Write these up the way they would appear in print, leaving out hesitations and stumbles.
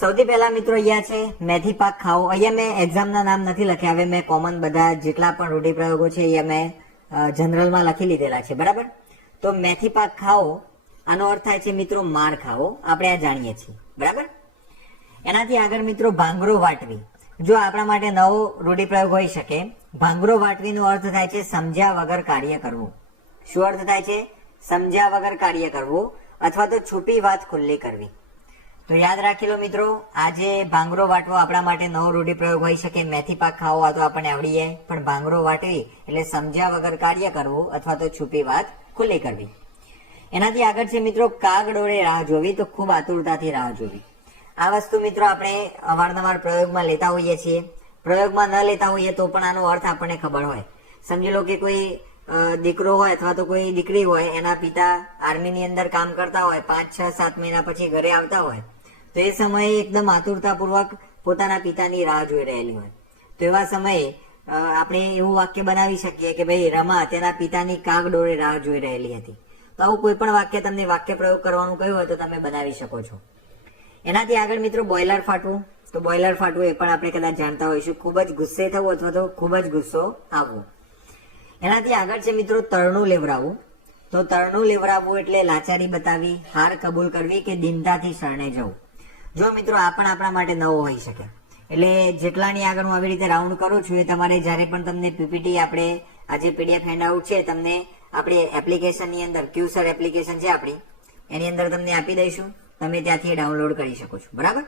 સૌથી પહેલા મિત્રો અહીંયા છે મેથી પાક ખાઓ. અહીંયા મેં એક્ઝામના નામ નથી લખ્યા. હવે મેં કોમન બધા જેટલા પણ રૂઢિપ્રયોગો છે અહીંયા મેં જનરલમાં લખી લીધેલા છે. બરાબર. તો મેથી પાક ખાઓ આનો અર્થ થાય છે મિત્રો માર ખાવો. આપણે આ જાણીએ છીએ. બરાબર. એનાથી આગળ મિત્રો ભાંગરો વાટવી. જો આપણા માટે નવો રૂઢિપ્રયોગ હોઈ શકે. ભાંગરો વાટવીનો અર્થ થાય છે સમજ્યા વગર કાર્ય કરવું. શું અર્થ થાય છે? સમજ્યા વગર કાર્ય કરવું અથવા તો છુપી વાત ખુલ્લી કરવી. તો યાદ રાખી લો મિત્રો, આજે ભાંગરો વાટવો આપણા માટે નવો રૂઢિપ્રયોગ હોઈ શકે. મેથી પાક ખાવો આ તો આપણને આવડી જાય, પણ ભાંગરો વાટવી એટલે સમજ્યા વગર કાર્ય કરવું અથવા તો છુપી વાત ખુલ્લી કરવી. એનાથી આગળ છે મિત્રો કાગડોળે રાહ જોવી. તો ખૂબ આતુરતાથી રાહ જોવી. આ વસ્તુ મિત્રો આપણે અવારનવાર પ્રયોગમાં લેતા હોઈએ છીએ. પ્રયોગમાં ન લેતા હોઈએ તો પણ આનો અર્થ આપણને ખબર હોય. સમજી લો કે કોઈ દીકરો હોય અથવા તો કોઈ દીકરી હોય, એના પિતા આર્મીની અંદર કામ કરતા હોય, 5, 6, 7 મહિના પછી ઘરે આવતા હોય, તો એ સમયે એકદમ આતુરતાપૂર્વક પોતાના પિતાની રાહ જોઈ રહેલી હોય. તો એવા સમયે આપણે એવું વાક્ય બનાવી શકીએ કે ભાઈ રમા તેના પિતાની કાગડોળે રાહ જોઈ રહેલી હતી. તો આવું કોઈ પણ વાક્ય તમને વાક્ય પ્રયોગ કરવાનું કહ્યું હોય તો તમે બનાવી શકો છો. એનાથી આગળ મિત્રો બોઇલર ફાટવું. તો બોઇલર ફાટવું એ પણ આપણે કદાચ જાણતા હોઈશું. ખૂબ જ ગુસ્સે થવું અથવા તો ખૂબ જ ગુસ્સો આવવો. એનાથી આગળ છે મિત્રો તરણું લેવરાવવું. તો તરણું લેવરાવવું એટલે લાચારી બતાવી, હાર કબૂલ કરવી કે દીનતાથી શરણે જવું. જો મિત્રો આ પણ આપણા માટે નવો હોઈ શકે. એટલે જેટલાની આગળ હું આવી રીતે રાઉન્ડ કરું છું એ તમારે જ્યારે પણ તમને પીપીટી આપણે આજે પીડીએફ હેન્ડઆઉટ છે તમને આપણી એપ્લિકેશનની અંદર ક્યુસર એપ્લિકેશન છે આપણી, એની અંદર તમને આપી દઈશું. તમે ત્યાંથી ડાઉનલોડ કરી શકો છો. બરાબર.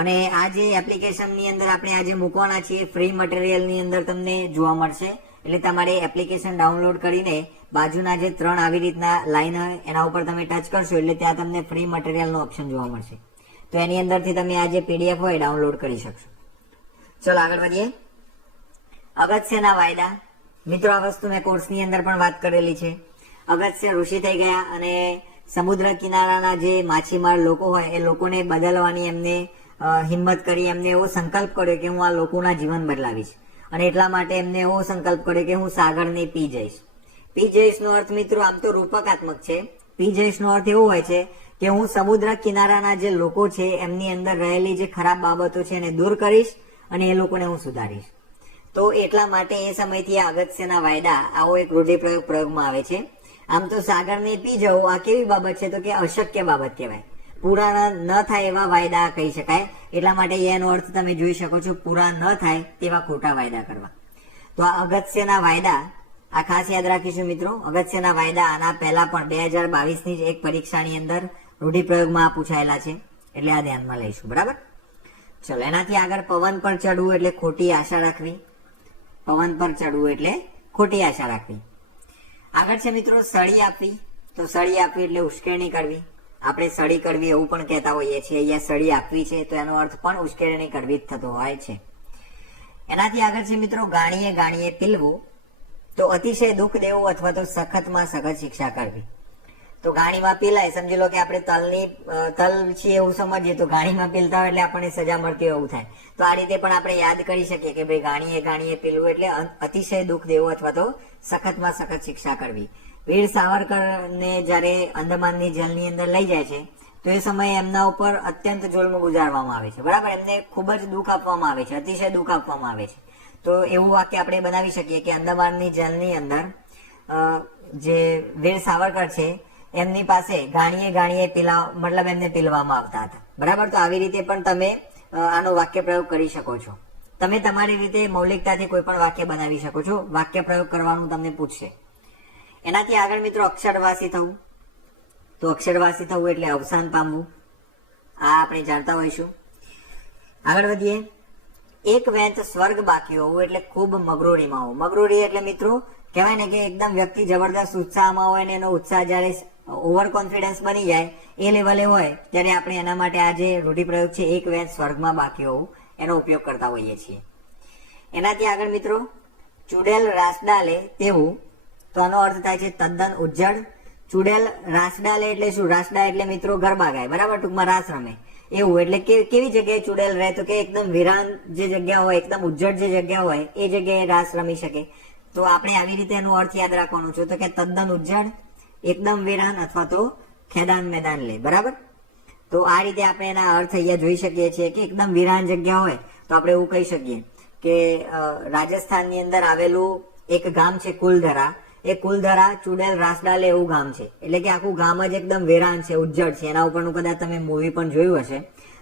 અને આ જે એપ્લિકેશનની અંદર આપણે આજે મૂકવાના છીએ ફ્રી મટીરિયલની અંદર તમને જોવા મળશે. એટલે તમારે એપ્લિકેશન ડાઉનલોડ કરીને બાજુના જે 3 આવી રીતના લાઈન હોય એના ઉપર તમે ટચ કરશો એટલે ત્યાં તમને ફ્રી મટીરિયલનો ઓપ્શન જોવા મળશે. તો એની અંદરથી તમે આ જે પીડીએફ હોય ડાઉનલોડ કરી શકશો. ચલો આગળ વધીએ. અગત્યના વાયદા. મિત્રો આ વસ્તુ મેં કોર્સની અંદર પણ વાત કરેલી છે. અગત્ય ઋષિ થઈ ગયા અને સમુદ્ર કિનારાના જે માછીમાર લોકો હોય એ લોકોને બદલવાની એમને હિંમત કરી. એમને એવો સંકલ્પ કર્યો કે હું આ લોકોના જીવન બદલાવીશ. અને એટલા માટે એમને એવો સંકલ્પ કર્યો કે હું સાગરને પી જઈશ. પી જઈશ નો અર્થ મિત્રો આમ તો રૂપકાત્મક છે. પી જઈશ નો અર્થ એવો હોય છે કે હું સમુદ્ર કિનારાના જે લોકો છે એમની અંદર રહેલી જે ખરાબ બાબતો છે એને દૂર કરીશ અને એ લોકોને હું સુધારીશ. તો એટલા માટે એ સમયથી આ અગત્યના વાયદા આવો એક રૂઢિપ્રયોગ પ્રયોગમાં આવે છે. આમ તો સાગરને પી જવું આ કેવી બાબત છે? તો કે અશક્ય બાબત કહેવાય. પૂરા ન થાય એવા વાયદા કહી શકાય. એટલા માટે એનો અર્થ તમે જોઈ શકો છો, પૂરા ન થાય તેવા ખોટા વાયદા કરવા. તો આ અગત્યના વાયદા આ ખાસ યાદ રાખીશું મિત્રો. અગત્યના વાયદા આના પહેલા પણ 2022ની જ એક પરીક્ષાની અંદર રૂઢિપ્રયોગમાં પૂછાયેલા છે. એટલે આ ધ્યાનમાં લઈશું. બરાબર. ચલો એનાથી આગળ પવન પર ચડવું એટલે ખોટી આશા રાખવી. પવન પર ચડવું એટલે ખોટી આશા રાખવી. આગળ છે મિત્રો સળી આપવી. તો સળી આપવી એટલે ઉશ્કેરણી કરવી. આપણે સળી કરવી એવું પણ કહેતા હોઈએ છીએ. અહીંયા સળી આપવી છે તો એનો અર્થ પણ ઉશ્કેરણી કરવી જ થતો હોય છે. એનાથી આગળ છે મિત્રો ગાણીએ ગાણીએ પીલવું. તો અતિશય દુઃખ દેવું અથવા તો સખતમાં સખત શિક્ષા કરવી. તો ગાણીમાં પીલાય, સમજી લો કે આપણે તલ છીએ એવું સમજીએ તો ગાણીમાં પીલતા હોય એટલે આપણને સજા મળતી એવું થાય. તો આ રીતે પણ આપણે યાદ કરી શકીએ કે ભાઈ ગાણીએ ગાણીએ પીલવું એટલે અતિશય દુઃખ દેવું અથવા તો સખતમાં સખત શિક્ષા કરવી. વીર સાવરકરને જ્યારે અંદમાનની જેલની અંદર લઈ જાય છે તો એ સમયે એમના ઉપર અત્યંત જુલ્મ ગુજારવામાં આવે છે. બરાબર. એમને ખૂબ જ દુઃખ આપવામાં આવે છે, અતિશય દુઃખ આપવામાં આવે છે. તો એવું વાક્ય આપણે બનાવી શકીએ કે અંદમાનની જેલની અંદર જે વીર સાવરકર છે એમની પાસે ગાણીએ ગાણીએ મતલબ એમને પીલવામાં આવતા હતા. બરાબર. તો આવી રીતે પણ તમે આનો વાક્ય પ્રયોગ કરી શકો છો. તમે તમારી રીતે મૌલિકતાથી કોઈ પણ વાક્ય બનાવી શકો છો. વાક્ય પ્રયોગ કરવાનું તમને પૂછશે. એનાથી આગળ મિત્રો અક્ષરવાસી થવું. તો અક્ષરવાસી થવું એટલે અવસાન પામવું. આ આપણે જાણતા હોઈશું. આગળ વધીએ. એક વેંત સ્વર્ગ બાકી હોવું એટલે ખૂબ મગરૂરીમાં હોવું. મગરૂરી એટલે મિત્રો કહેવાય ને કે એકદમ વ્યક્તિ જબરદસ્ત ઉત્સાહમાં હોય ને એનો ઉત્સાહ જ્યારે ઓવર કોન્ફિડન્સ બની જાય એ લેવલે હોય ત્યારે આપણે એના માટે આ જે રૂઢિપ્રયોગ છે એક વેંત સ્વર્ગમાં બાકી હોવું એનો ઉપયોગ કરતા હોઈએ છીએ. એનાથી આગળ મિત્રો ચૂડેલ રાસડા લે તેવું. તો આનો અર્થ થાય છે તદ્દન ઉજ્જડ. ચૂડેલ રાસડા લે એટલે શું? રાસડા એટલે મિત્રો ગરબા ગાય. બરાબર. ટૂંકમાં રાસ રમે એવું. એટલે કેવી જગ્યાએ ચૂડેલ રહે? તો કે એકદમ વિરાન જે જગ્યા હોય, એકદમ ઉજ્જડ જે જગ્યા હોય એ જગ્યાએ રાસ રમી શકે. તો આપણે આવી રીતે એનો અર્થ યાદ રાખવાનો છે. તો કે તદ્દન ઉજ્જડ, એકદમ વિરાન અથવા તો ખેદાન મેદાન લે. બરાબર. તો તો આ રીતે આપણે એના અર્થ અહીંયા જોઈ શકીએ છીએ કે એકદમ વિરાન જગ્યા હોય તો આપણે એવું કહી શકીએ કે રાજસ્થાનની અંદર આવેલું એક ગામ છે કુલધરા, એ કુલધરા ચુડેલ રાસડાલે એવું ગામ છે. એટલે કે આખું ગામ જ એકદમ વેરાન છે, ઉજ્જડ છે. એના ઉપરનું કદાચ તમે મૂવી પણ જોયું હશે.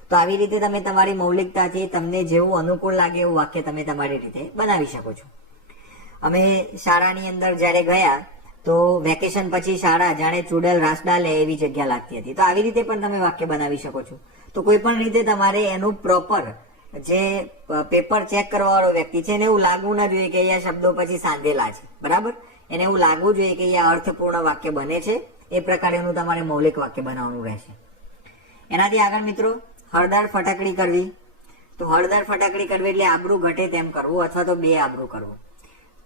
તો આવી રીતે તમે તમારી મૌલિકતાથી તમને જેવું અનુકૂળ લાગે એવું વાક્ય તમે તમારી રીતે બનાવી શકો છો. અમે શાળાની અંદર જ્યારે ગયા તો વેકેશન પછી શાળા જાણે ચુડેલ રાસડાલે એવી જગ્યા લાગતી હતી. તો આવી રીતે પણ તમે વાક્ય બનાવી શકો છો. તો કોઈ પણ રીતે તમારે એનું પ્રોપર જે પેપર ચેક કરવા વાળો વ્યક્તિ છે એને એવું લાગવું ના જોઈએ કે અહીંયા શબ્દો પછી સાંધેલા છે, બરાબર. એને એવું લાગવું જોઈએ કે અહીંયા અર્થપૂર્ણ વાક્ય બને છે. એ પ્રકારેનું તમારે મૌલિક વાક્ય બનાવવાનું રહેશે. એનાથી આગળ મિત્રો, હળદર ફટકડી કરવી. તો હળદર ફટકડી કરવી એટલે આબરૂ ઘટે તેમ કરવું અથવા તો બે આબરૂ કરવું.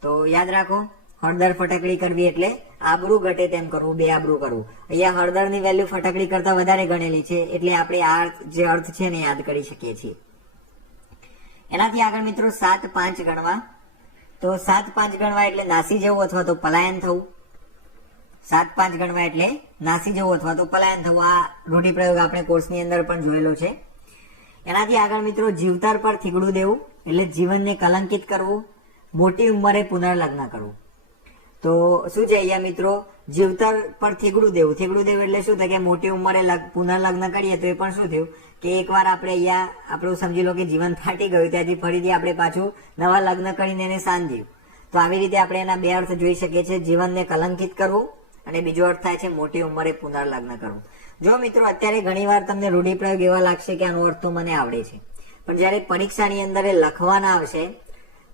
તો યાદ રાખો, હળદર ફટકડી કરવી એટલે આબરૂ ઘટે તેમ કરવું, બે આબરૂ કરવું. અહીંયા હળદરની વેલ્યુ ફટકડી કરતા વધારે ગણેલી છે એટલે આપણે આ જે અર્થ છે ને યાદ કરી શકીએ છીએ. એનાથી આગળ મિત્રો 7-5 ગણવા. તો 7-5 ગણવા એટલે નાસી જવું અથવા તો પલાયન થવું. 7-5 ગણવા એટલે નાસી જવું અથવા તો પલાયન થવું. આ રૂઢિપ્રયોગ આપણે કોર્સની અંદર પણ જોયેલો છે. એનાથી આગળ મિત્રો, જીવતર પર થીગડું દેવું એટલે જીવનને કલંકિત કરવું, મોટી ઉંમરે પુનર્લગ્ન કરવું. તો શું છે અહીંયા મિત્રો, જીવતર પર થીગડું દેવું. થીગડું દેવું એટલે શું થાય કે મોટી ઉંમરે પુનર્લગ્ન કરીએ તો એ પણ શું થયું કે એકવાર આપણે અહીંયા આપણું સમજી લો કે જીવન ફાટી ગયું, ત્યાંથી ફરીથી આપણે પાછું નવા લગ્ન કરીને એને સાંધ્યું. તો આવી રીતે આપણે એના બે અર્થ જોઈ શકીએ છીએ, જીવનને કલંકિત કરવું અને બીજો અર્થ થાય છે મોટી ઉંમરે પુનર્લગ્ન કરવું. જો મિત્રો, અત્યારે ઘણીવાર તમને રૂઢિપ્રયોગ એવા લાગશે કે આનો અર્થ તો મને આવડે છે, પણ જ્યારે પરીક્ષાની અંદર એ લખવાના આવશે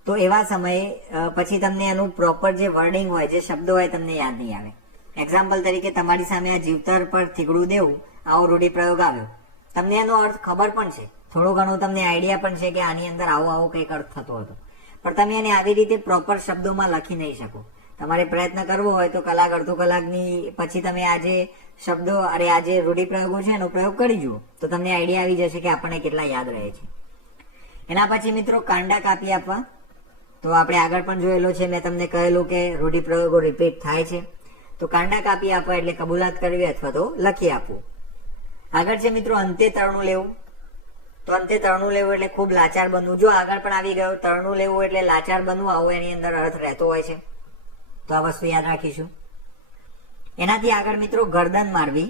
તો એવા સમયે પછી તમને એનું પ્રોપર જે વર્ડિંગ હોય, જે શબ્દો હોય, તમને યાદ નહીં આવે. એક્ઝામ્પલ તરીકે તમારી સામે આ જીવતર પર થીગડું દેવું આવો રૂઢિપ્રયોગ આવ્યો. તમને એનો અર્થ ખબર પણ છે, થોડો ઘણો તમને આઈડિયા પણ છે કે આની અંદર આવો કંઈક અર્થ થતો હતો, પણ તમે એને આવી રીતે પ્રોપર શબ્દોમાં લખી નહીં શકો. તમારે પ્રયત્ન કરવો હોય તો કલાક અડધો કલાકની પછી તમે આ જે શબ્દો આ જે રૂઢિપ્રયોગો છે એનો પ્રયોગ કરી જુઓ તો તમને આઈડિયા આવી જશે કે આપણને કેટલા યાદ રહે છે. એના પછી મિત્રો, કાંડા કાપી આપવા. તો આપણે આગળ પણ જોયેલો છે, મેં તમને કહેલું કે રૂઢિપ્રયોગો રિપીટ થાય છે. તો કાંડા કાપી આપવા એટલે કબૂલાત કરવી અથવા તો લખી આપવું. આગળ છે મિત્રો, અંતે તરણું લેવું. તો અંતે તરણું લેવું એટલે ખૂબ લાચાર બનવું. જો આગળ પણ આવી ગયો, તરણું લેવું એટલે લાચાર બનવું, આવો એની અંદર અર્થ રહેતો હોય છે. તો આ વસ્તુ યાદ રાખીશું. એનાથી આગળ મિત્રો, ગરદન મારવી.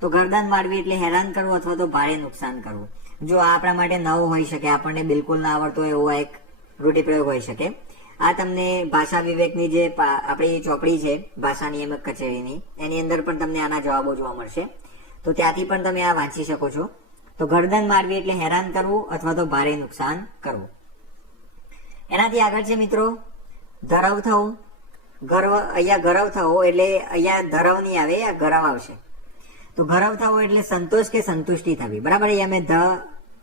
તો ગરદન મારવી એટલે હેરાન કરવું અથવા તો ભારે નુકસાન કરવું. જો આ આપણા માટે નવો હોઈ શકે, આપણને બિલકુલ ના આવડતો એવો એક રૂઢિપ્રયોગ હોઈ શકે. આ તમને ભાષા વિવેકની જે આપણી ચોપડી છે ભાષા નિયામક કચેરીની, એની અંદર પણ તમને આના જવાબો જોવા મળશે. તો ત્યાંથી પણ તમે આ વાંચી શકો છો. તો ગરદન મારવી એટલે હેરાન કરવું અથવા તો ભારે નુકસાન કરવું. એનાથી આગળ છે મિત્રો, ધરવ થવું. અહીંયા ગરવ થવો એટલે અહીંયા ધરવ નહીં આવે, અહીંયા ગરવ આવશે. તો ગરવ થવો એટલે સંતોષ કે સંતુષ્ટિ થવી. બરાબર, અહીંયા મેં ધ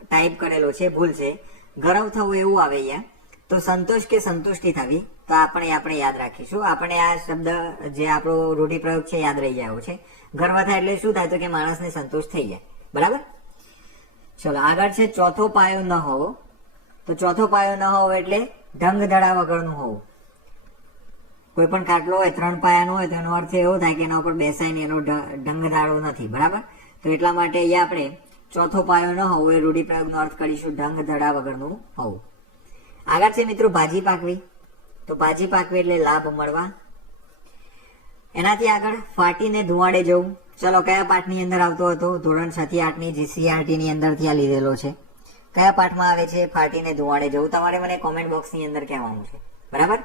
ટાઈપ કરેલો છે, ભૂલ છે. ગરવ થવું એવું આવે અહીંયા. તો સંતોષ કે સંતુષ્ટિ થવી. તો આપણે યાદ રાખીશું. આપણે આ શબ્દ જે આપણો રૂઢિપ્રયોગ છે યાદ રહી જાય છે. ગર્વ થાય એટલે શું થાય તો કે માણસને સંતોષ થઈ જાય. બરાબર, ચલો આગળ છે, ચોથો પાયો ન હોવો. તો ચોથો પાયો ન હોવો એટલે ઢંગ ધડા વગરનું હોવું. કોઈ પણ ખાટલો હોય 3 પાયાનો હોય તો એનો અર્થ એવો થાય કે એના ઉપર બેસાય ને એનો ઢંગ ધાડો નથી. બરાબર, તો એટલા માટે અહીંયા આપણે ચોથો પાયો ન હોવો એ રૂઢિપ્રયોગનો અર્થ કરીશું ઢંગ ધડા વગરનું હોવું. આગળ છે મિત્રો, ભાજી પાકવી. તો ભાજી પાકવી એટલે લાભ મળવા. એનાથી આગળ, ફાટીને ધુવાડે જવું. ચલો, કયા પાઠની અંદર આવતો હતો? ધોરણ 6 થી 8 ની GCRT ની અંદરથી આ લીધેલો છે. કયા પાઠમાં આવે છે ફાટીને ધુવાડે જવું? તમારે મને કોમેન્ટ બોક્સની અંદર કહેવાનું છે. બરાબર,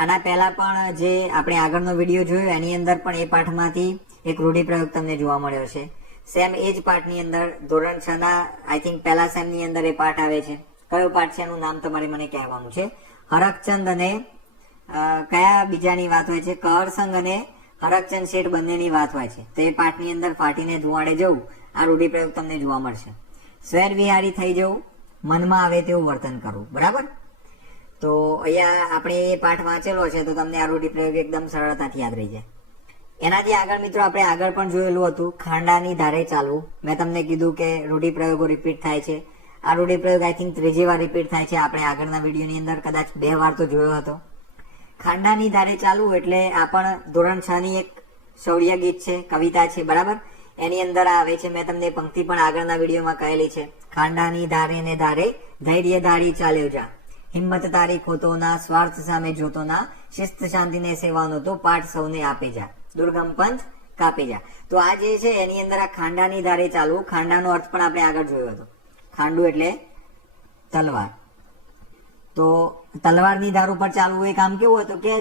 આના પહેલા પણ જે આપણે આગળનો વિડીયો જોયો એની અંદર પણ એ પાઠમાંથી એક રૂઢિપ્રયોગ તમને જોવા મળ્યો છે. સેમ એ જ પાઠની અંદર ધોરણ 6 ના આઈ થિંક પહેલા સેમની અંદર એ પાઠ આવે છે. કયો પાઠ છે એનું નામ તમારે મને કહેવાનું છે. હરકચંદ અને કયા બીજાની વાત હોય છે? કહરસંગ અને હરકચંદ શેઠ બંનેની વાત હોય છે. તો એ પાઠની અંદર ફાટીને ધુવાડે જવું આ રૂઢિપ્રયોગ તમને જોવા મળશે. સ્વેર વિહારી થઈ જવું, મનમાં આવે તેવું વર્તન કરવું. બરાબર, તો અહીંયા આપણે એ પાઠ વાંચેલો છે તો તમને આ રૂઢિપ્રયોગ એકદમ સરળતાથી યાદ રહી જાય. એનાથી આગળ મિત્રો, આપણે આગળ પણ જોયેલું હતું, ખાંડાની ધારે ચાલવું. મેં તમને કીધું કે રૂઢિપ્રયોગો રિપીટ થાય છે. આ રૂઢિપ્રયોગ આઈ થિંક 3જી વાર રિપીટ થાય છે. આપણે આગળના વિડીયોની અંદર કદાચ 2 વાર તો જોયો હતો. ખાંડાની ધારે ચાલવું એટલે આ પણ ધોરણ 6 ની એક શૌર્ય ગીત છે, કવિતા છે. બરાબર, એની અંદર આવે છે, મેં તમને પંક્તિ પણ આગળના વિડીયોમાં કહેલી છે, ખાંડાની ધારે ને ધારે ધૈર્ય ધારી ચાલ્યો જા, હિંમત તારી ખોતો ના, સ્વાર્થ સામે જોતો ના, શિસ્ત શાંતિને સેવાનો તો પાઠ સૌને આપે જા, દુર્ગમ પંથ કાપે જા. તો આ જે છે એની અંદર આ ખાંડાની ધારે ચાલવું, ખાંડાનો અર્થ પણ આપણે આગળ જોયો હતો. ખાંડું એટલે તલવાર. તો તલવારની ધાર ઉપર ચાલવું એ કામ કેવું હતું કે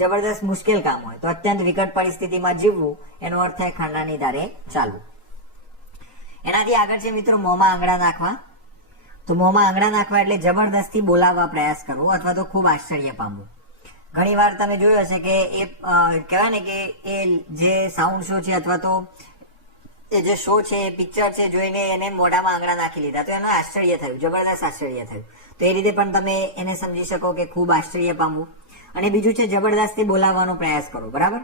જબરદસ્ત મુશ્કેલ કામ હોય, તો અત્યંત વિકટ પરિસ્થિતિમાં જીવવું એનો અર્થ થાય ખાંડાની ધારે ચાલવું. એનાથી આગળ છે મિત્રો મોંમાં આંગળા નાખવા. તો મોંમાં આંગળા નાખવા એટલે જબરદસ્તી બોલાવવા પ્રયાસ કરવો અથવા તો ખૂબ આશ્ચર્ય પામવું. ઘણી વાર તમે જોયું હશે કે એ કહેવાય ને કે એ જે સાઉન્ડ શો છે અથવા તો એ જે શો છે, પિક્ચર છે, જોઈને એને મોઢામાં આંગળા નાખી લીધા, તો એનું આશ્ચર્ય થયું, જબરદસ્ત આશ્ચર્ય થયું. તો એ રીતે પણ તમે એને સમજી શકો કે ખૂબ આશ્ચર્ય પામવું. અને બીજું છે જબરદસ્તી બોલાવવાનો પ્રયાસ કરો. બરાબર,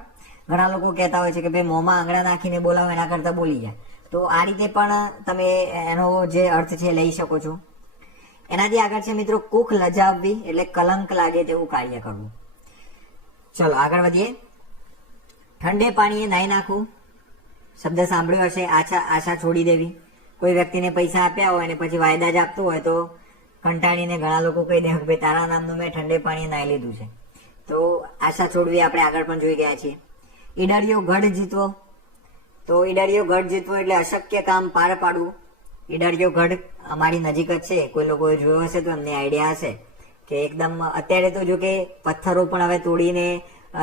ઘણા લોકો કહેતા હોય છે કે ભાઈ મોંમાં આંગળા નાખીને બોલાવો એના કરતા બોલી જાય. તો આ રીતે પણ તમે એનો જે અર્થ છે લઈ શકો છો. એનાથી આગળ છે મિત્રો કુખ લજાવવી એટલે કલંક લાગે તેવું કાર્ય કરવું. ચલો આગળ વધીએ. ઠંડે પાણીએ નાહી નાખવું. શબ્દ સાંભળ્યો હશે, આશા છોડી દેવી. કોઈ વ્યક્તિને પૈસા આપ્યા હોય અને પછી વાયદા જ આપતો હોય તો કંટાળીને ઘણા લોકો કહી દે કે તારા નામનું મેં ઠંડે પાણીએ નાહી લીધું છે. તો આશા છોડવી આપણે આગળ પણ જોઈ ગયા છીએ. ઈડરિયો ગઢ જીતવો. તો ઈડરિયો ગઢ જીતવો એટલે અશક્ય કામ પાર પાડવું. ઈડરિયો ગઢ અમારી નજીક જ છે, કોઈ લોકોએ જોયો હશે તો એમને આઈડિયા હશે કે એકદમ અત્યારે તો જો કે પથ્થરો પણ હવે તોડીને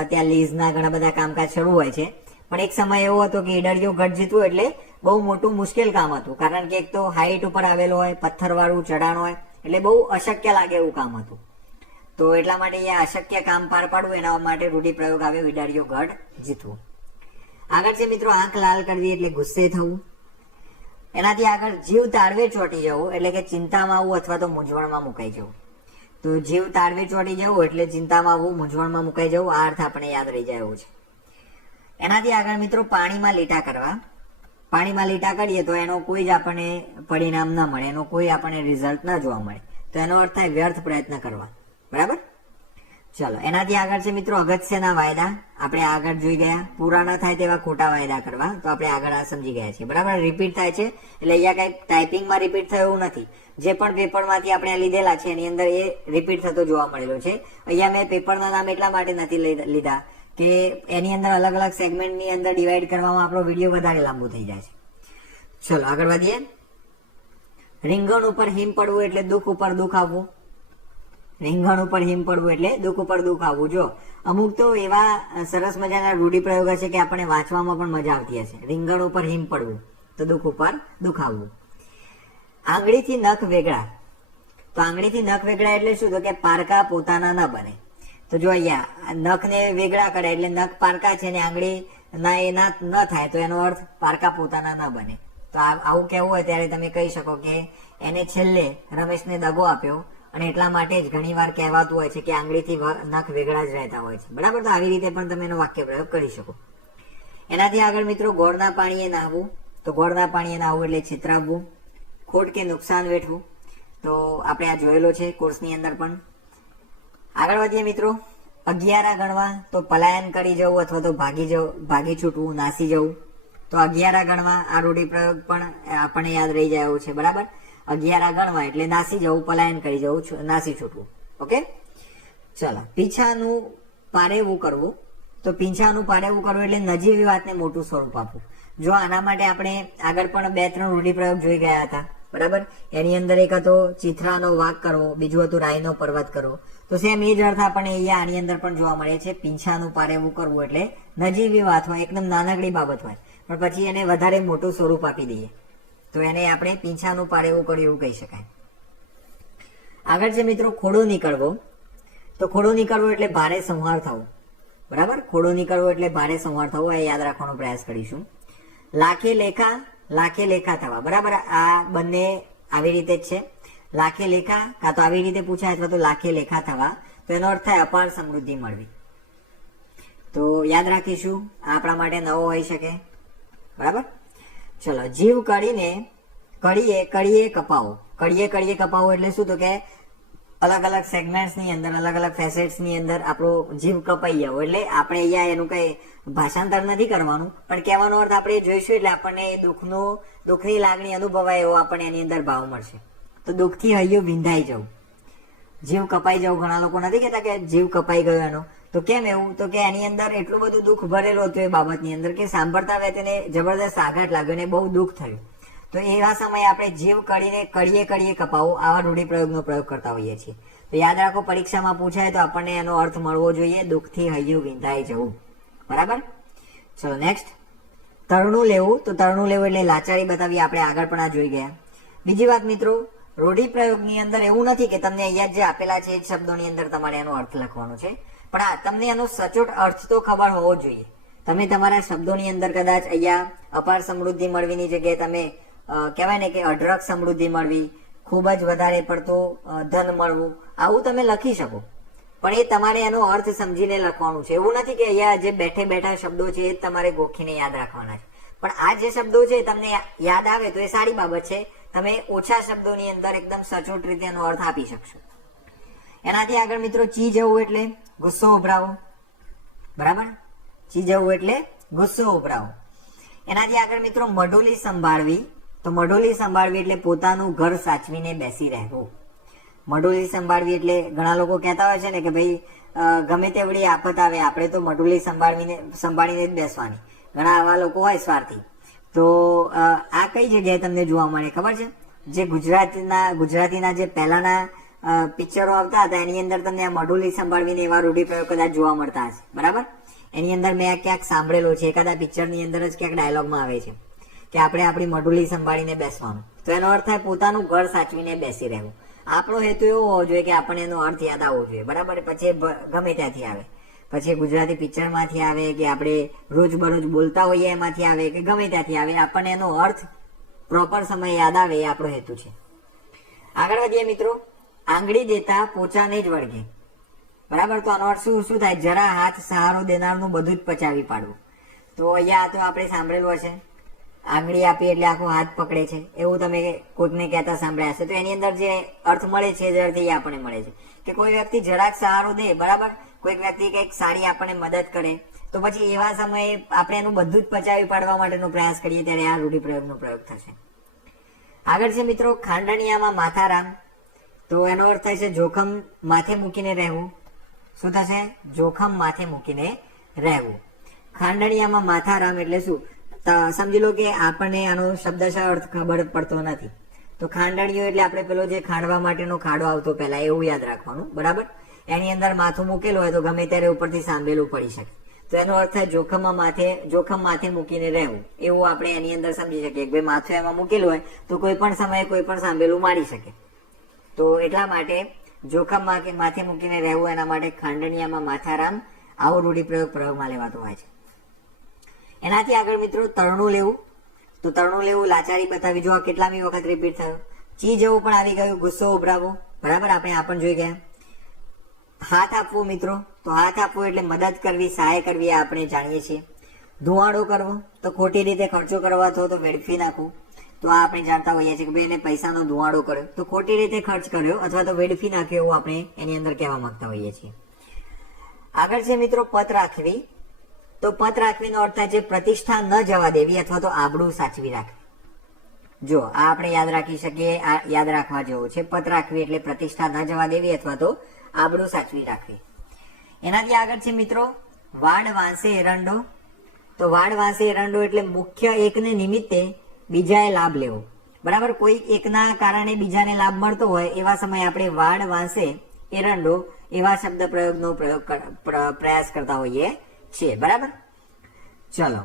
ત્યાં લીઝના ઘણા બધા કામકાજ શરૂ હોય છે, પણ એક સમય એવો હતો કે ઈડરિયો ગઢ જીતવું એટલે બહુ મોટું મુશ્કેલ કામ હતું, કારણ કે એક તો હાઈટ ઉપર આવેલો હોય, પથ્થરવાળું ચઢાણ હોય, એટલે બહુ અશક્ય લાગે એવું કામ હતું. તો એટલા માટે અહીંયા અશક્ય કામ પાર પાડવું એના માટે રૂઢિપ્રયોગ આવ્યો ઈડરિયો ગઢ જીતવું. આગળ છે મિત્રો આંખ લાલ કરવી એટલે ગુસ્સે થવું. એનાથી આગળ જીવ તાળવે ચોંટી જવું એટલે કે ચિંતામાં આવવું અથવા તો મૂંઝવણમાં મુકાઈ જવું. તો જીવ તાળવે ચોંટી જવું એટલે ચિંતામાં આવવું, મૂંઝવણમાં મુકાઈ જવું, આ અર્થ આપણે યાદ રહી જાય એવું છે. એનાથી આગળ મિત્રો પાણીમાં લીટા કરવા. પાણીમાં લીટા કરીએ તો એનો કોઈ જ આપણને પરિણામ ના મળે, એનો કોઈ આપણને રિઝલ્ટ ના જોવા મળે, તો એનો અર્થ થાય વ્યર્થ પ્રયત્ન કરવા. બરાબર, ચલો એનાથી આગળ છે મિત્રો અગત્યના વાયદા. આપણે આગળ જોઈ ગયા, પૂરા ન થાય તેવા ખોટા વાયદા કરવા. તો આપણે આગળ આ સમજી ગયા છીએ. બરાબર, રિપીટ થાય છે એટલે અહીંયા કઈ ટાઈપિંગમાં રિપીટ થયું એવું નથી. જે પણ પેપરમાંથી આપણે લીધેલા છે એની અંદર એ રિપીટ થતો જોવા મળેલો છે. અહીંયા મેં પેપરના નામ એટલા માટે નથી લીધા કે એની અંદર અલગ અલગ સેગમેન્ટની અંદર ડિવાઈડ કરવામાં આપણો વિડીયો વધારે લાંબુ થઈ જાય છે. ચલો આગળ વધીએ. રીંગણ ઉપર હિમ પડવું એટલે દુઃખ ઉપર દુઃખ આવવું. રીંગણ ઉપર હિમ પડવું એટલે દુઃખ ઉપર દુઃખ આવવું. જો અમુક તો એવા સરસ મજાના રૂઢિપ્રયોગ હશે કે આપણને વાંચવામાં પણ મજા આવતી હશે. રીંગણ ઉપર હિમ પડવું તો દુઃખ ઉપર દુઃખ આવવું. આંગળીથી નખ વેગળા. તો આંગળીથી નખ વેગળા એટલે શું? તો કે પારકા પોતાના ન બને. તો જો અહીંયા નખને વેગળા કરે એટલે નખ પારકા છે ને આંગળી ના એ ના ન થાય, તો એનો અર્થ પારકા પોતાના ન બને. તો આવું કહેવું હોય ત્યારે તમે કહી શકો કે એને છેલ્લે રમેશને દગો આપ્યો અને એટલા માટે જ ઘણી વાર કહેવાતું હોય છે કે આંગળીથી નખ વેગળા જ રહેતા હોય છે. બરાબર, તો આવી રીતે પણ તમે એનો વાક્ય પ્રયોગ કરી શકો. એનાથી આગળ મિત્રો ગોળના પાણીએ નાહવું. તો ગોળના પાણીએ નાહવું એટલે છેતરાવવું, ખોટ કે નુકસાન વેઠવું. તો આપણે આ જોયેલો છે કોર્સની અંદર પણ. આગળ વધીએ મિત્રો. 11 ગણવા તો પલાયન કરી જવું અથવા તો ભાગી છૂટવું, નાસી જવું. તો 11 ગણવા આ રૂઢિપ્રયોગ પણ આપણને યાદ રહી જાય એવું છે. બરાબર, 11 ગણવા એટલે નાસી જવું, પલાયન કરી જવું, નાસી છૂટવું. ઓકે, ચલો. પીછાનું પારેવું કરવું. તો પીંછાનું પારેવું કરવું એટલે નજીવી વાતને મોટું સ્વરૂપ આપવું. જો આના માટે આપણે આગળ પણ 2-3 રૂઢિપ્રયોગ જોઈ ગયા હતા. બરાબર, એની અંદર એક હતો ચિથરાનો વાક કરવો, બીજું હતું રાયનો પર્વત કરવો. તો સેમ એ જ અર્થ આપણને અહીંયા આની અંદર પણ જોવા મળે છે. પીંછાનું પારેવું કરવું એટલે નજીવી વાત હોય, એકદમ નાનકડી બાબત હોય, પણ પછી એને વધારે મોટું સ્વરૂપ આપી દઈએ તો એને આપણે પીંછાનું પારેવું કર્યું એવું કહી શકાય. આગળ છે મિત્રો ખોડો નીકળવો. તો ખોડો નીકળવો એટલે ભારે સંહાર થવો. બરાબર, ખોડો નીકળવો એટલે ભારે સંહાર થવો, એ યાદ રાખવાનો પ્રયાસ કરીશું. લાખે લેખા થવા. બરાબર, આ બંને આવી રીતે જ છે. લાખે લેખા કાં તો આવી રીતે પૂછાય અથવા તો લાખે લેખા થવા. તો એનો અર્થ થાય અપાર સમૃદ્ધિ મળવી. તો યાદ રાખીશું, આ આપણા માટે નવો હોઈ શકે. બરાબર, ચલો. જીવ કળીએ કપાવો. કળીએ કપાવો એટલે શું? તો કે અલગ અલગ સેગમેન્ટ્સ ની અંદર, અલગ અલગ ફેસેટ્સ ની અંદર આપણો જીવ કપાઈ ગયો. એટલે આપણે અહીંયા એનું કઈ ભાષાંતર નથી કરવાનું, પણ કહેવાનો અર્થ આપણે જોઈશું એટલે આપણને દુઃખની લાગણી અનુભવાય એવો આપણને એની અંદર ભાવ મળશે. તો દુઃખથી હૈયું વિંધાઈ જવું, જીવ કપાઈ જવું. ઘણા લોકો નથી કહેતા કે જીવ કપાઈ ગયો એનો. તો કેમ એવું? તો કે એની અંદર એટલું બધું દુઃખ ભરેલું હતું એ બાબતની અંદર કે સાંભળતા વ્યક્તિને જબરદસ્ત આઘાત લાગ્યો અને બહુ દુઃખ થયું. તો એવા સમયે આપણે જીવ કડીને કડીએ કપાવો આવા રૂઢિપ્રયોગનો પ્રયોગ કરતા હોઈએ છીએ. તો યાદ રાખો, પરીક્ષામાં પૂછાય તો આપણને એનો અર્થ મળવો જોઈએ, દુઃખથી હૈયું વિંધાઈ જવું. બરાબર? ચલો નેક્સ્ટ, તરણું લેવું. તો તરણું લેવું એટલે લાચારી બતાવી, આપણે આગળ પણ આ જોઈ ગયા. બીજી વાત મિત્રો, રૂઢિપ્રયોગની અંદર એવું નથી કે તમને અહીંયા જે આપેલા છે એ શબ્દોની અંદર તમારે એનો અર્થ લખવાનો છે, પણ હા તમને એનો સચોટ અર્થ તો ખબર હોવો જોઈએ. તમે તમારા શબ્દોની અંદર કદાચ અહીંયા અપાર સમૃદ્ધિ મળવીની જગ્યાએ તમે કહેવાય ને કે અઢળક સમૃદ્ધિ મળવી, ખૂબ જ વધારે પડતું ધન મળવું, આવું તમે લખી શકો, પણ એ તમારે એનો અર્થ સમજીને લખવાનું છે. એવું નથી કે અહીંયા જે બેઠે બેઠા શબ્દો છે એ તમારે ગોખીને યાદ રાખવાના છે. પણ આ જે શબ્દો છે તમને યાદ આવે તો એ સારી બાબત છે. તમે ઓછા શબ્દોની અંદર એકદમ સચોટ રીતે એનો અર્થ આપી શકશો. એનાથી આગળ મિત્રો, ચી જવું એટલે ગુસ્સો ઉભરાવો. બરાબર? ચી જવું એટલે ગુસ્સો ઉભરાવો. એનાથી આગળ મિત્રો, મઢોલી સંભાળવી. તો મઢોલી સંભાળવી એટલે પોતાનું ઘર સાચવીને બેસી રહેવું. મઢોલી સંભાળવી એટલે ઘણા લોકો કહેતા હોય છે ને કે ભાઈ ગમે તેવડી આફત આવે આપણે તો મઢોલી સંભાળીને જ બેસવાની. ઘણા આવા લોકો હોય સ્વાર્થી. તો આ કઈ જગ્યાએ તમને જોવા મળે ખબર છે? જે ગુજરાતીના જે પહેલાના પિક્ચરો આવતા હતા એની અંદર તમને આ મઢોલી સંભાળવીને એવા રૂઢિપ્રયોગ કદાચ જોવા મળતા હશે. બરાબર? એની અંદર મેં ક્યાંક સાંભળેલો છે, એકાદા પિક્ચરની અંદર જ ક્યાંક ડાયલોગમાં આવે છે કે આપણે આપણી મઢોલી સંભાળીને બેસવાનું. તો એનો અર્થ થાય પોતાનું ઘર સાચવીને બેસી રહેવું. આપણો હેતુ એવો હોવો જોઈએ કે આપણને એનો અર્થ યાદ આવવો જોઈએ. બરાબર? પછી ગમે ત્યાંથી આવે, પછી ગુજરાતી પિક્ચરમાંથી આવે કે આપણે રોજબરોજ બોલતા હોઈએ એમાંથી આવે કે ગમે ત્યાંથી આવે, આપણને એનો અર્થ પ્રોપર સમય યાદ આવે એ આપણો હેતુ છે. આગળ વધીએ મિત્રો, આંગળી દેતા પોચા નહીં જ વળગે. બરાબર? તો આનો અર્થ શું થાય? જરા હાથ સહારો દેનારનું બધું જ પચાવી પાડવું. તો અહીંયા તો આપણે સાંભળેલું હશે, આંગળી આપી એટલે આખો હાથ પકડે છે, એવું તમે કોઈકને કહેતા સાંભળ્યા હશે. તો એની અંદર જે અર્થ મળે છે એ અર્થ એ આપણને મળે છે કે કોઈ વ્યક્તિ જરાક સહારો દે, બરાબર, કોઈક વ્યક્તિ કંઈક સારી આપણને મદદ કરે, તો પછી એવા સમયે આપણે એનું બધું જ પચાવી પાડવા માટેનો પ્રયાસ કરીએ ત્યારે આ રૂઢિપ્રયોગનો પ્રયોગ થશે. આગળ છે મિત્રો, ખાંડણિયામાં માથારામ. તો એનો અર્થ થાય છે જોખમ માથે મૂકીને રહેવું. શું થશે? જોખમ માથે મૂકીને રહેવું. ખાંડણિયામાં માથારામ એટલે શું? સમજી લો કે આપણને આનો શબ્દશઃ અર્થ ખબર પડતો નથી. તો ખાંડણીઓ એટલે આપણે પેલો જે ખાંડવા માટેનો ખાડો આવતો પહેલા, એવું યાદ રાખવાનું. બરાબર? એની અંદર માથું મૂકેલું હોય તો ગમે ત્યારે ઉપરથી સાંભળેલું પડી શકે. તો એનો અર્થ થાય જોખમ માથે મૂકીને રહેવું. એવું આપણે એની અંદર સમજી શકીએ કે ભાઈ માથું એમાં મૂકેલું હોય તો કોઈ પણ સમયે કોઈ પણ સાંભળેલું મારી શકે. તો એટલા માટે જોખમ માથે મૂકીને રહેવું, એના માટે ખાંડણિયામાં માથારામ આવો પ્રયોગમાં લેવાતો હોય છે. એનાથી આગળ મિત્રો, તરણું લેવું. તો તરણું લેવું લાચારી બતાવી. જો કેટલામી વખત રિપીટ થયું. ચી જવું પણ આવી ગયું, ગુસ્સો ઉભરાવો. બરાબર? આપણે આ પણ જોઈ ગયા. હાથ આપવો મિત્રો. તો હાથ આપવો એટલે મદદ કરવી, સહાય કરવી, આ આપણે જાણીએ છીએ. ધુવાડો કરવો, તો ખોટી રીતે ખર્ચો કરવા તો વેડફી નાખવું. તો આ આપણે જાણતા હોઈએ છીએ કે ભાઈ એને પૈસાનો ધુવાડો કર્યો, તો ખોટી રીતે ખર્ચ કર્યો અથવા તો વેડફી નાખ્યો, એવું આપણે એની અંદર કહેવા માંગતા હોઈએ છીએ. આગળ છે મિત્રો, પત રાખવી. તો પત રાખવીનો અર્થ થાય છે પ્રતિષ્ઠા ન જવા દેવી અથવા તો આબરૂ સાચવી રાખવી. જો આ આપણે યાદ રાખી શકીએ, આ યાદ રાખવા જેવો છે. પત રાખવી એટલે પ્રતિષ્ઠા ન જવા દેવી અથવા તો આબરૂ સાચવી રાખવી. એનાથી આગળ છે મિત્રો, વાડ વાંસે એરંડો. તો વાડ વાંસે એરંડો એટલે મુખ્ય એકને નિમિત્તે બીજાએ લાભ લેવો. બરાબર? કોઈ એકના કારણે બીજાને લાભ મળતો હોય એવા સમયે આપણે વાડ વાંસે એરંડો એવા શબ્દ પ્રયોગનો પ્રયાસ કરતા હોઈએ છીએ. બરાબર? ચલો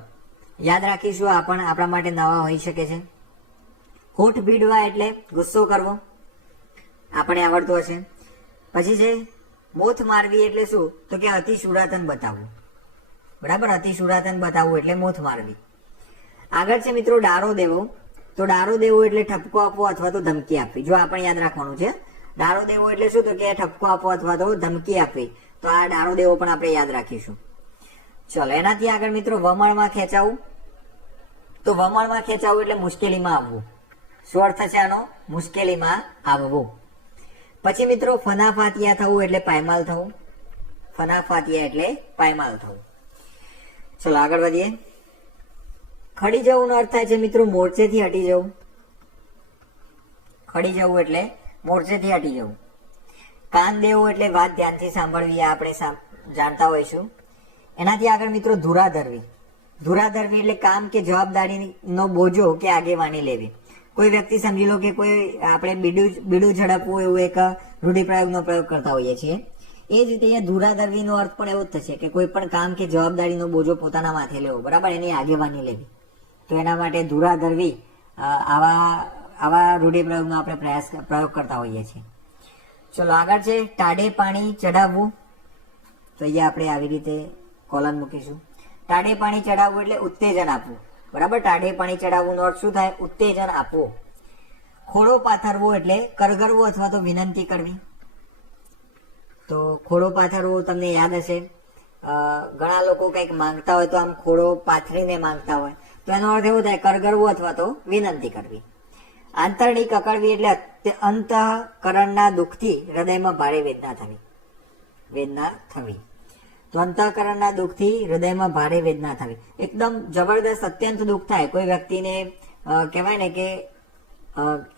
યાદ રાખીશું, આ પણ આપણા માટે નવા હોઈ શકે છે. હોઠ ભીડવા એટલે ગુસ્સો કરવો, આપણે આવડતો હશે. પછી છે મોથ મારવી એટલે શું? તો કે અતિશુરાતન બતાવવું. બરાબર? અતિશુરાતન બતાવવું એટલે મોથ મારવી. આગળ છે મિત્રો, ડારો દેવો. તો ડારો દેવો એટલે ઠપકો આપવો અથવા તો ધમકી આપવી. જો આપણે યાદ રાખવાનું છે, ડારો દેવો એટલે શું? તો કે ઠપકો આપવો અથવા તો ધમકી આપવી. તો આ ડારો દેવો પણ આપણે યાદ રાખીશું. ચલો એનાથી આગળ મિત્રો, વમળમાં ખેંચાવું. તો વમળમાં ખેંચાવું એટલે મુશ્કેલીમાં આવવું. શું અર્થ છે આનો? મુશ્કેલીમાં આવવું. પછી મિત્રો ફનાફાતિયા થવું એટલે પાયમાલ થવું. ફનાફાતિયા એટલે પાયમાલ થવું. ચલો આગળ વધીએ. ખડી જવું નો અર્થ થાય છે મિત્રો મોરચેથી હટી જવું. ખડી જવું એટલે મોરચેથી હટી જવું. કાન દેવું એટલે વાત ધ્યાનથી સાંભળવી, આપણે જાણતા હોઈશું. એનાથી આગળ મિત્રો ધુરા ધરવી. ધુરા ધરવી એટલે કામ કે જવાબદારીનો બોજો કે આગેવાની લેવી. કોઈ વ્યક્તિ સમજી લો કે કોઈ આપણે બીડું ઝડપવું એવું એક રૂઢિપ્રયોગનો પ્રયોગ કરતા હોઈએ છીએ. એ જ રીતે અહીંયા ધુરા ધરવીનો અર્થ પણ એવો જ થશે કે કોઈ પણ કામ કે જવાબદારીનો બોજો પોતાના માથે લેવો, બરાબર, એની આગેવાની લેવી. તો એના માટે ધુરા ધરવી આવા રૂઢિપ્રયોગનો આપણે પ્રયોગ કરતા હોઈએ છીએ. ચલો આગળ છે ટાઢે પાણી ચડાવવું. તો અહીંયા આપણે આવી રીતે કોલન મૂકીશું. ટાઢે પાણી ચડાવવું એટલે ઉત્તેજન આપવું, બરાબર. ટાઢે પાણી ચડાવવું નો અર્થ શું થાય? ઉત્તેજન આપવું. ખોળો પાથરવો એટલે કરગરવો અથવા તો વિનંતી કરવી. તો ખોળો પાથરવો તમને યાદ હશે, ઘણા લોકો કંઈક માંગતા હોય તો આમ ખોળો પાથરીને માંગતા હોય, તો એનો અર્થ એવો થાય કરગરવું અથવા તો વિનંતી કરવી. આંતરડી કકડવી એટલે અંતઃકરણના દુઃખથી હૃદયમાં ભારે વેદના થવી. તો અંતઃકરણના દુઃખથી હૃદયમાં ભારે વેદના થવી, એકદમ જબરદસ્ત અત્યંત દુઃખ થાય. કોઈ વ્યક્તિને કહેવાય ને કે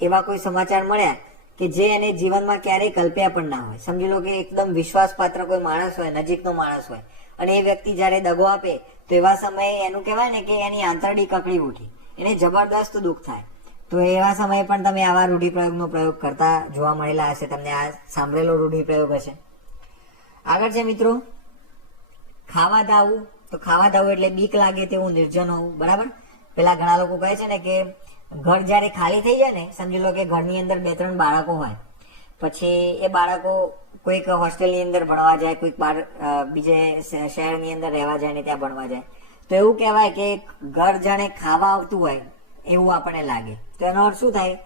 એવા કોઈ સમાચાર મળ્યા કે જે એને જીવનમાં ક્યારેય કલ્પ્યા પણ ના હોય. સમજી લો કે એકદમ વિશ્વાસપાત્ર કોઈ માણસ હોય, નજીકનો માણસ હોય, અને એ વ્યક્તિ જયારે દગો આપે તો એવા સમયે એનું કહેવાય ને કે એની આંતરડી કકડી ઉઠી, એને જબરદસ્ત દુઃખ થાય. તો એવા સમયે પણ તમે આવા રૂઢિપ્રયોગનો પ્રયોગ કરતા જોવા મળેલા હશે, તમને આ સાંભળેલો રૂઢિપ્રયોગ હશે. આગળ છે મિત્રો ખાવા દાવું. તો ખાવા દાવું એટલે બીક લાગે તેવું નિર્જન હોવું, બરાબર. પેલા ઘણા લોકો કહે છે ને કે ઘર જયારે ખાલી થઈ જાય ને, સમજી લો કે ઘરની અંદર 2-3 બાળકો હોય, પછી એ બાળકો કોઈક હોસ્ટેલની અંદર ભણવા જાય, કોઈક બીજે શહેરની અંદર રહેવા જાય ને ત્યાં ભણવા જાય, તો એવું કહેવાય કે ઘર જાણે ખાવા આવતું હોય એવું આપણને લાગે. તો એનો અર્થ શું થાય?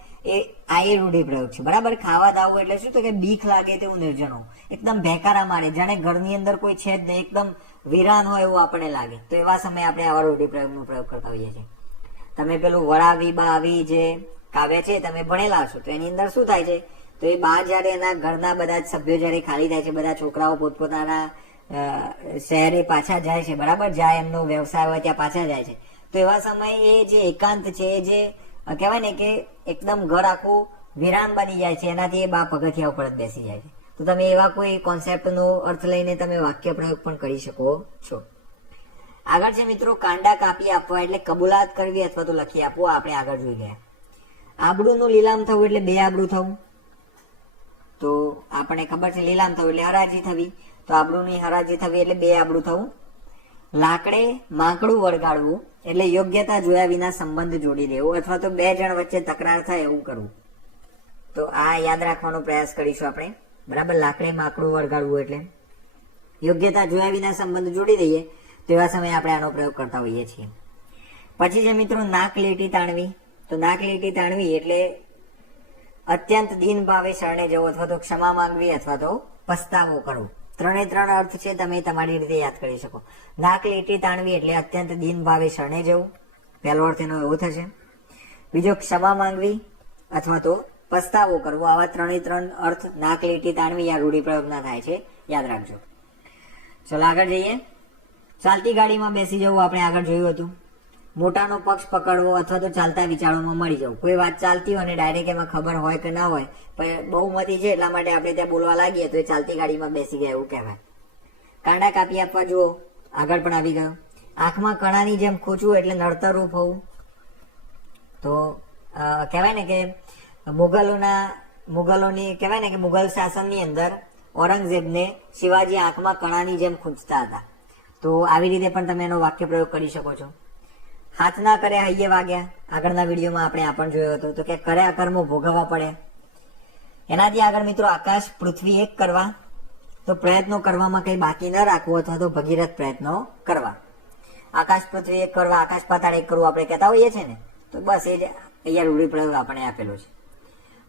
આ રૂઢિપ્રયોગ છે, બરાબર. ખાવા દાવું એટલે શું? તો કે બીક લાગે તેવું નિર્જન હોવું, એકદમ ભેકારા મારે, જાણે ઘરની અંદર કોઈ છે જ નહીં, એકદમ વિરાન હોય એવું આપણને લાગે. તો એવા સમયે આપણે આવા રૂઢિપ્રયોગનો પ્રયોગ કરતા હોઈએ છીએ. તમે પેલું વળાવી બા આવી જે કાવ્ય છે તમે ભણેલા છો, તો એની અંદર શું થાય છે? તો એ બા જયારે એના ઘરના બધા જ સભ્યો જયારે ખાલી થાય છે, બધા છોકરાઓ પોતપોતાના શહેરે પાછા જાય છે, બરાબર, જ્યાં એમનો વ્યવસાય હોય ત્યાં પાછા જાય છે, તો એવા સમયે એ જે એકાંત છે, એ જે કહેવાય ને કે એકદમ ઘર આખું વિરાન બની જાય છે, એનાથી એ બા પગથિયા ઉપર જ બેસી જાય છે. તો તમે એવા કોઈ કોન્સેપ્ટનો અર્થ લઈને તમે વાક્ય પ્રયોગ પણ કરી શકો છો. આગળ છે મિત્રો કાંડા કાપી આપવા એટલે કબૂલાત કરવી અથવા તો લખી આપવું. આપણે આગળ જોઈ ગયા. આબરૂનું લીલામ થવું એટલે 2 આબરૂ થવું. તો આપણને ખબર છે લીલામ થવું એટલે હરાજી થવી, તો આબરૂની હરાજી થવી એટલે 2 આબરૂ થવું. લાકડે માંકડું વળગાડવું એટલે યોગ્યતા જોયા વિના સંબંધ જોડી દેવો અથવા તો 2 જણ વચ્ચે તકરાર થાય એવું કરવું. તો આ યાદ રાખવાનો પ્રયાસ કરીશું આપણે, બરાબર. લાકડે માંકડું વળગાડવું એટલે યોગ્યતા જોયા વિના સંબંધ જોડી દઈએ, તો એવા સમયે આપણે આનો પ્રયોગ કરતા હોઈએ છીએ. પછી છે મિત્રો નાક લીટી તાણવી. તો નાક લીટી તાણવી એટલે અત્યંત દીન ભાવે શરણે જવું અથવા તો ક્ષમા માંગવી અથવા તો પસ્તાવો કરવો. 3 અર્થ છે, તમે તમારી રીતે યાદ કરી શકો. નાક લીટી તાણવી એટલે અત્યંત દીન ભાવે શરણે જવું, પહેલો અર્થ એનો એવો થશે. બીજો ક્ષમા માંગવી અથવા તો પસ્તાવો કરવો. આવા 3 અર્થ નાક લીટી તાણવી આ રૂઢિપ્રયોગના થાય છે, યાદ રાખજો. ચલો આગળ જઈએ. ચાલતી ગાડીમાં બેસી જવું આપણે આગળ જોયું હતું. મોટાનો પક્ષ પકડવો અથવા તો ચાલતા વિચારોમાં મળી જવું. કોઈ વાત ચાલતી હોય અને ડાયરેક્ટ એમાં ખબર હોય કે ના હોય, પણ બહુમતી છે એટલા માટે આપણે ત્યાં બોલવા લાગીએ તો એ ચાલતી ગાડીમાં બેસી ગયા એવું કહેવાય. કાંડા કાપી આપવા જુઓ, આગળ પણ આવી ગયો. આંખમાં કણાની જેમ ખૂંચવું એટલે નડતરરૂપ હોવું. તો કહેવાય ને કે મુગલોની કહેવાય ને કે મુગલ શાસનની અંદર ઔરંગઝેબને શિવાજી આંખમાં કણાની જેમ ખૂંચતા હતા. તો આવી રીતે પણ તમે એનો વાક્ય પ્રયોગ કરી શકો છો. હાથ ના કરે હૈયે વાગ્યા. આગળના વિડીયોમાં આપણે આ પણ જોયો હતો. તો કે કર્યા કર્મો ભોગવવા પડે. એનાથી આગળ મિત્રો આકાશ પૃથ્વી એક કરવા. તો પ્રયત્નો કરવામાં કઈ બાકી ન રાખવું અથવા તો ભગીરથ પ્રયત્નો કરવા. આકાશ પૃથ્વી એક કરવા, આકાશ પાતાળ એક કરવું આપણે કહેતા હોઈએ છીએ ને, તો બસ એ જ અહીંયા રૂઢિપ્રયોગ આપણે આપેલો છે.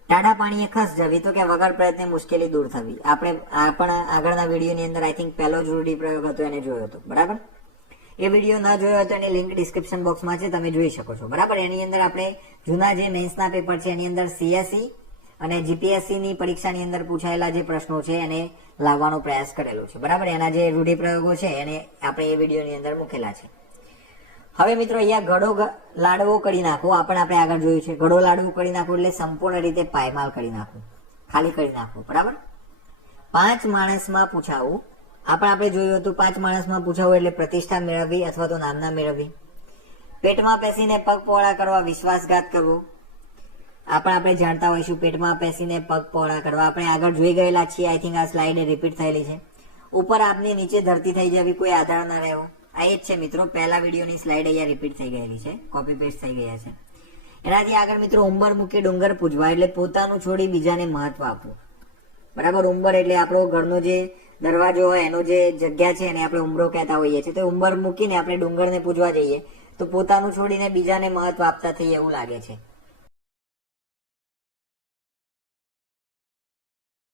ટાઢા પાણીએ ખસ જવી. તો કે વગર પ્રયત્ને મુશ્કેલી દૂર થવી. આપણે પણ આગળના વિડીયોની અંદર આઈ થિંક પહેલો જ રૂઢિપ્રયોગ હતો એને જોયો હતો, બરાબર. એ વિડીયો ન જોયો તો એની લિંક ડિસ્ક્રિપ્શન બોક્સમાં છે, તમે જોઈ શકો છો, બરાબર. એની અંદર આપણે જૂના જે મેન્સના પેપર છે એની અંદર CSE અને જીપીએસસી ની પરીક્ષાની અંદર પૂછાયેલા જે પ્રશ્નો છે એને લાવવાનો પ્રયાસ કરેલો છે. બરાબર, એના જે રૂઢિપ્રયોગો છે એને આપણે એ વિડીયોની અંદર મૂકેલા છે. હવે મિત્રો અહીંયા ઘડો લાડવો કરી નાખો આપણે આગળ જોયું છે. ઘડો લાડવો કરી નાખો એટલે સંપૂર્ણ રીતે પાયમાલ કરી નાખવું, ખાલી કરી નાખવું. બરાબર, 5 માણસમાં પૂછાવું આપણે જોયું હતું. 5 માણસમાં પૂછાવું એટલે પ્રતિષ્ઠા મેળવવી અથવા તો નામના મેળવવી. પેટમાં પેસીને પગ પહોળા કરવા વિશ્વાસઘાત કરવો આપણે જાણતા હોઈશું. પેટમાં પેસીને પગ પહોળા કરવા આપણે આગળ જોઈ ગયેલા છીએ. આઈ થિંક આ સ્લાઇડ રિપીટ થયેલી છે. ઉપર આપની નીચે ધરતી થઈ જવી, કોઈ આધાર ના રહેવો. આ એ જ છે મિત્રો, પહેલા વિડીયોની સ્લાઇડ અહીંયા રિપીટ થઈ ગયેલી છે, કોપી પેસ્ટ થઈ ગયા છે. એનાથી આગળ મિત્રો ઉંબર મૂકી ડુંગર પૂજવા એટલે પોતાનું છોડી બીજાને મહત્વ આપવું. બરાબર, ઉંબર એટલે આપણો ઘરનો જે દરવાજો હોય એનો જે જગ્યા છે એને આપણે ઉંબરો કહેતા હોઈએ છીએ. તો ઉંબર મૂકીને આપણે ડુંગરને પૂજવા જઈએ તો પોતાનું છોડીને બીજાને મહત્વ આપતા થઈએ એવું લાગે છે.